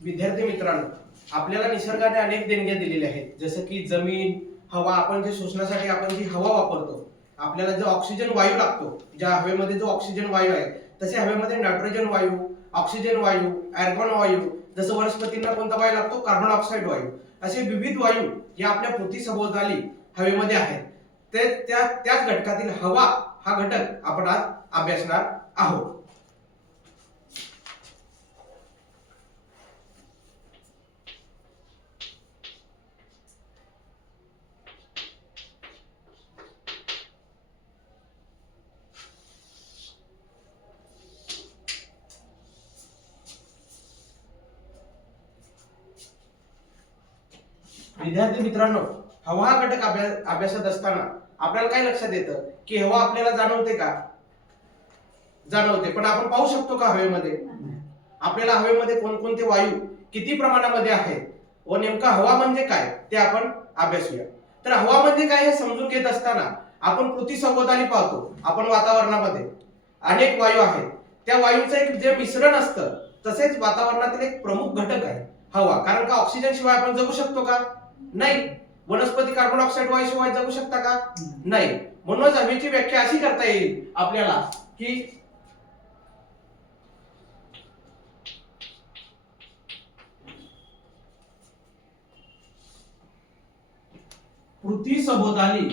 विद्यार्थी मित्रांनो, आपल्याला निसर्गाने अनेक देणग्या दिलेल्या आहेत, जसं की जमीन, हवा. आपण जे शोषणासाठी आपण जी हवा वापरतो, आपल्याला जो ऑक्सिजन वायू लागतो, ज्या हवेमध्ये जो ऑक्सिजन वायू आहे, तसे हवेमध्ये नायट्रोजन वायू, ऑक्सिजन वायू, आर्गॉन वायू, जसं वनस्पतींना कोणता वायू लागतो, कार्बन डायऑक्साइड वायू, असे विविध वायू जे आपल्या पृथ्वीसभोवताली हवेमध्ये आहेत. त्याच घटकातील हवा हा घटक आपण आज अभ्यासणार आहोत. विद्यार्थी मित्रांनो, हवा हा घटक अभ्यासत असताना आपल्याला काय लक्षात येतं की हवा आपल्याला जाणवते का? जाणवते, पण आपण पाहू शकतो का हवेमध्ये? आपल्याला हवेमध्ये कोणकोणते वायू किती प्रमाणामध्ये आहेत व नेमका हवा म्हणजे काय ते आपण अभ्यासूया. तर हवा म्हणजे काय हे समजून घेत असताना आपण पृथ्वी सभोवताली पाहतो, आपण वातावरणामध्ये अनेक वायू आहेत. त्या वायूंचं एक जे मिश्रण असतं, तसेच वातावरणातील एक प्रमुख घटक आहे हवा. कारण का ऑक्सिजन शिवाय आपण जगू शकतो का? नाही. वनस्पती कार्बन डायऑक्साइड वायू शिवाय जगू शकता का? नाही. म्हणूनच हवेची व्याख्या अशी करता येईल आपल्याला की पृथ्वी सभोवताली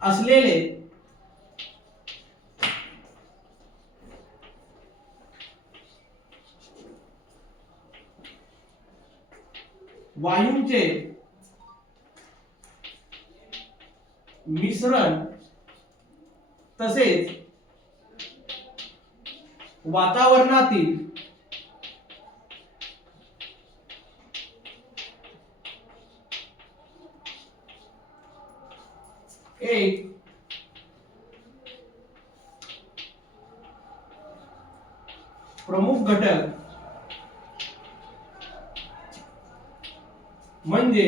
असलेले वायूंचे मिश्रण तसेच वातावरणातील एक प्रमुख घटक म्हणजे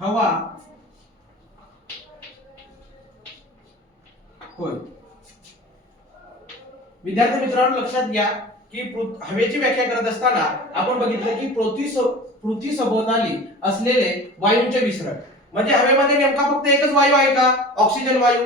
हवा होय. विद्यार्थी मित्रांनो, लक्षात घ्या की हवेची व्याख्या करत असताना आपण बघितलं की पृथ्वी सभोवताली असलेले वायूंचे मिश्रण म्हणजे हवेमध्ये नेमका फक्त एकच वायू आहे का? ऑक्सिजन वायू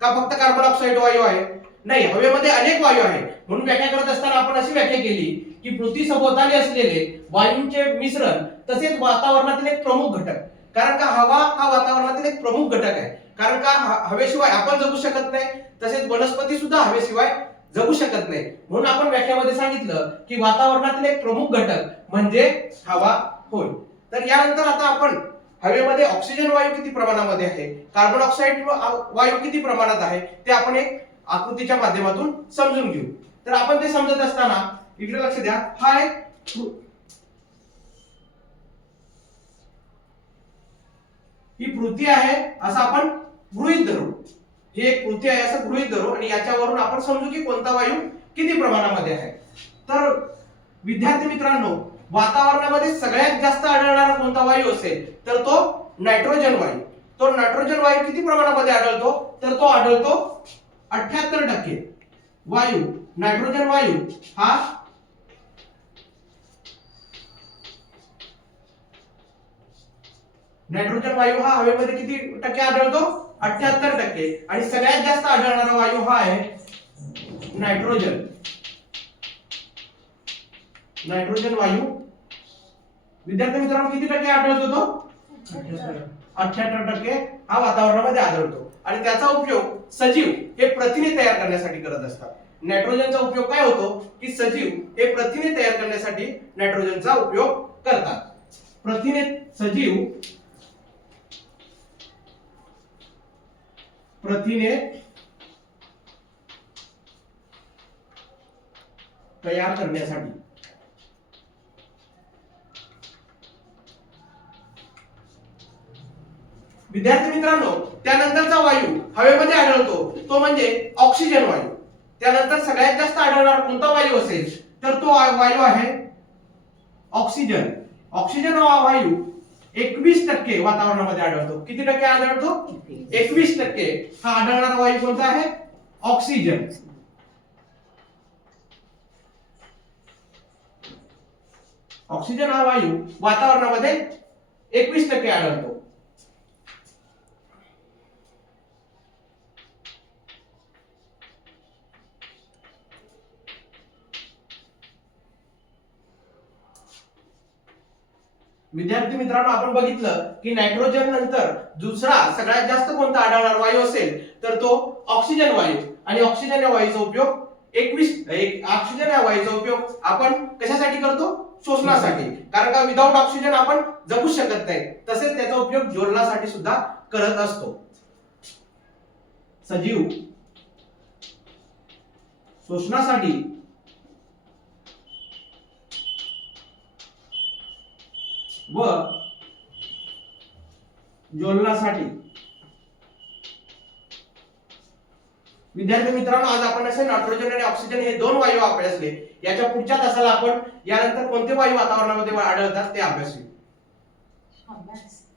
का फक्त कार्बन डायऑक्साइड वायू आहे? नाही, हवेमध्ये अनेक वायू आहेत. म्हणून व्याख्या करत असताना आपण अशी व्याख्या केली की पृथ्वी सभोवताली असलेले वायूंचे मिश्रण तसेच वातावरणातील एक प्रमुख घटक. कारण का हवा हा वातावरणातील एक प्रमुख घटक आहे. कारण का हवेशिवाय आपण जगू शकत नाही, तसेच वनस्पती सुद्धा हवेशिवाय जगू शकत नाही. म्हणून आपण व्याख्यामध्ये सांगितलं की वातावरणातील एक प्रमुख घटक म्हणजे हवा होय. तर यानंतर आता आपण हवेमध्ये ऑक्सिजन वायू किती प्रमाणामध्ये आहे, कार्बन डायऑक्साइड वायू किती प्रमाणात आहे ते आपण एक आकृतीच्या माध्यमातून समजून घेऊ. तर आपण ते समजत असताना इकडे लक्ष द्या. हा एक ही पृथ्वी आहे असं आपण गृहीत धरू. ही एक पृथ्वी आहे असं गृहीत धरू आणि याच्यावरून आपण समजू की कोणता वायू किती प्रमाणामध्ये आहे. तर विद्यार्थी मित्रांनो, वातावरणामध्ये सगळ्यात जास्त आढळणारा कोणता वायू असेल तर तो नायट्रोजन वायू. तो नायट्रोजन वायू किती प्रमाणामध्ये आढळतो तर तो आढळतो 78%. वायू नायट्रोजन वायू हा नायट्रोजन वायू हा हवेमध्ये किती टक्के आढळतो? 78%. आणि सगळ्यात जास्त आढळणारा वायू हा आहे नायट्रोजन. नायट्रोजन वायू विद्यार्थी मित्रांनो किती टक्के आढळतो तो? 78% हा वातावरणामध्ये आढळतो. आणि त्याचा उपयोग सजीव हे प्रथिने तयार करण्यासाठी करत असतात. नायट्रोजनचा उपयोग काय होतो की सजीव हे प्रथिने तयार करण्यासाठी नायट्रोजनचा उपयोग करतात. प्रथिने तयार करण्यासाठी विद्यार्थी मित्रांनो, त्यानंतरचा वायू हवेमध्ये आढळतो तो म्हणजे ऑक्सिजन वायू. त्यानंतर सगळ्यात जास्त आढळणारा कोणता वायू असेल तर तो वायू आहे ऑक्सिजन. ऑक्सिजन हा वायू 21% वातावरणामध्ये आढळतो. किती टक्के आढळतो? 21% हा आढळणारा वायू कोणता आहे? ऑक्सिजन. ऑक्सिजन हा वायू वातावरणामध्ये 21% आढळतो. विद्यार्थी मित्रांनो, आपण बघितलं की नायट्रोजन नंतर दुसरा सगळ्यात जास्त कोणता आढळणारा वायू असेल तर तो ऑक्सिजन वायू. आणि ऑक्सिजन या वायूचा उपयोग ऑक्सिजन या वायूचा उपयोग आपण कशासाठी करतो? शोषणासाठी. कारण का विदाऊट ऑक्सिजन आपण जगू शकत नाही. तसेच त्याचा उपयोग ज्वलनासाठी सुद्धा करत असतो. सजीव शोषणासाठी व ज्वलनासाठी. विद्यार्थी मित्रांनो, आज आपण असे नायट्रोजन आणि ऑक्सिजन हे दोन वायू अभ्यासले. याच्या पुढच्या तासाला आपण यानंतर कोणते वायू वातावरणामध्ये आढळतात ते अभ्यासू.